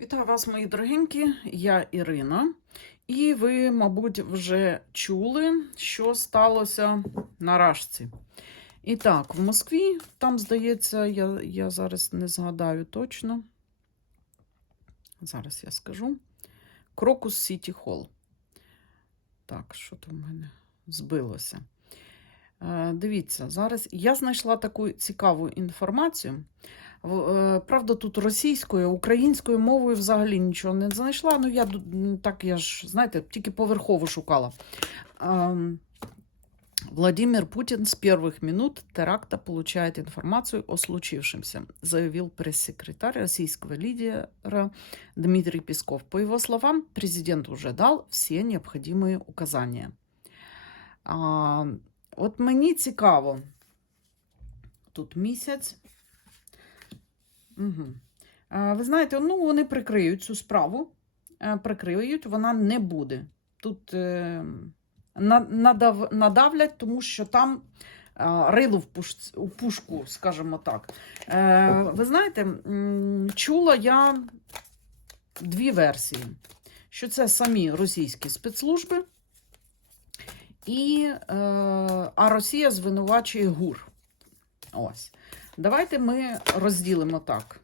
Вітаю вас, мої дорогенькі, я Ірина. І ви, мабуть, вже чули, що сталося на Рашці. І так, в Москві, там, здається, я, я зараз не згадаю точно. Зараз я скажу. Крокус Сіті Холл. Так, що там в мене збилося? Е, Дивіться, зараз я знайшла таку цікаву інформацію. Е, Правда, тут російською, українською мовою взагалі нічого не знайшла. Ну, я так, я ж, знаєте, тільки поверхово шукала. Ем, Владимир Путин с первых минут теракта получает информацию о случившемся, заявил пресс-секретарь российского лидера Дмитрий Песков. По его словам, президент уже дал все необходимые указания. От мені цікаво, тут місяць. Угу. А, ви знаєте, ну вони прикриють цю справу, е, прикриють, вона не буде. Тут е, надав, надавлять, тому що там е, рило в, пуш, у пушку, скажімо так. Е, ви знаєте, чула я дві версії: що це самі російські спецслужби, і, е, а Росія звинувачує ГУР. Ось. Давайте ми розділимо так.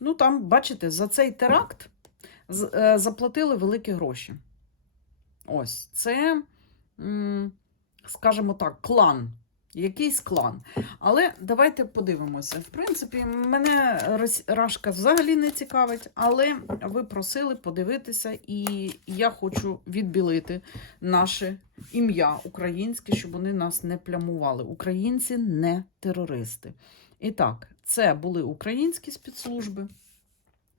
Ну, там, бачите, за цей теракт е, заплатили великі гроші. Ось, це, скажімо так, клан. Якийсь клан. Але давайте подивимося. В принципі, мене Рашка взагалі не цікавить, але ви просили подивитися, і я хочу відбілити наше ім'я українське, щоб вони нас не плямували. Українці не терористи. І так, це були українські спецслужби,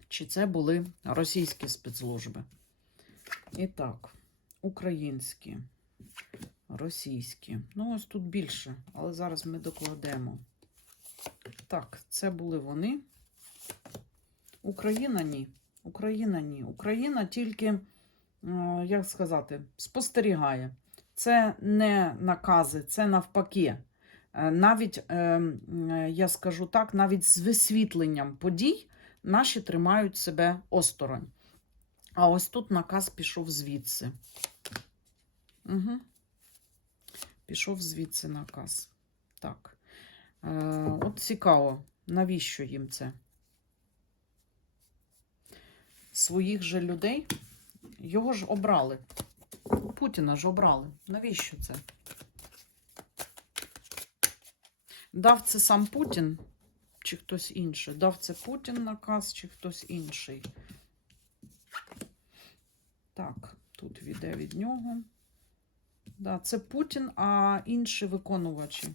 чи це були російські спецслужби? І так, українські, російські. Ну, ось тут більше, але зараз ми докладемо. Так, це були вони. Україна ні. Україна ні. Україна тільки, е, як сказати, спостерігає. Це не накази, це навпаки. Е, Навіть, е, я скажу так, навіть з висвітленням подій наші тримають себе осторонь. А ось тут наказ пішов звідси. Угу. Пішов звідси наказ. Так. Е, от цікаво, навіщо їм це? Своїх же людей. Його ж обрали. Путіна ж обрали. Навіщо це? Дав це сам Путін чи хтось інший? Дав це Путін наказ чи хтось інший? Так, тут віде від нього. Да, це Путін, а інші виконувачі.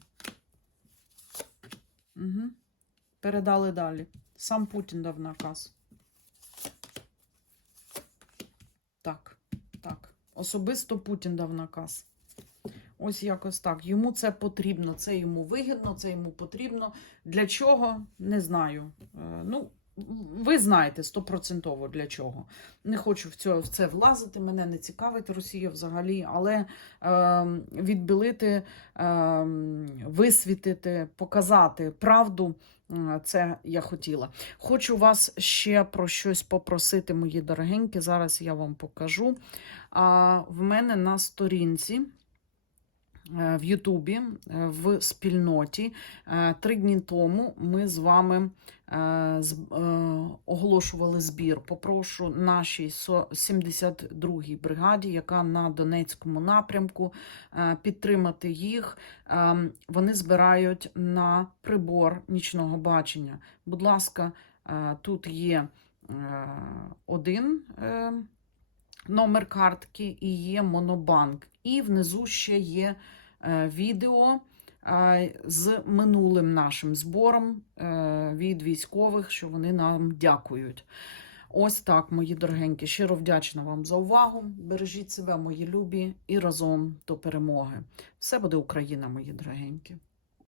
Угу. Передали далі. Сам Путін дав наказ. Так, так. Особисто Путін дав наказ. Ось якось так. Йому це потрібно, це йому вигідно, це йому потрібно. Для чого? Не знаю. Е, Ну, ви знаєте стопроцентово для чого. Не хочу в, цьо, в це влазити, мене не цікавить Росія взагалі, але е, відбілити, е, висвітити, показати правду. е, Це я хотіла. Хочу вас ще про щось попросити, мої дорогенькі. Зараз я вам покажу. А в мене на сторінці в Ютубі, е, в спільноті. Е, Три дні тому ми з вами е, е, оголошували збір. Попрошу нашій 72-й бригаді, яка на Донецькому напрямку, е, підтримати їх. Е, Вони збирають на прибор нічного бачення. Будь ласка, е, тут є е, один. е, номер картки і є Монобанк. І внизу ще є е, відео е, з минулим нашим збором е, від військових, що вони нам дякують. Ось так, мої дорогенькі. Щиро вдячна вам за увагу. Бережіть себе, мої любі, і разом до перемоги. Все буде Україна, мої дорогенькі.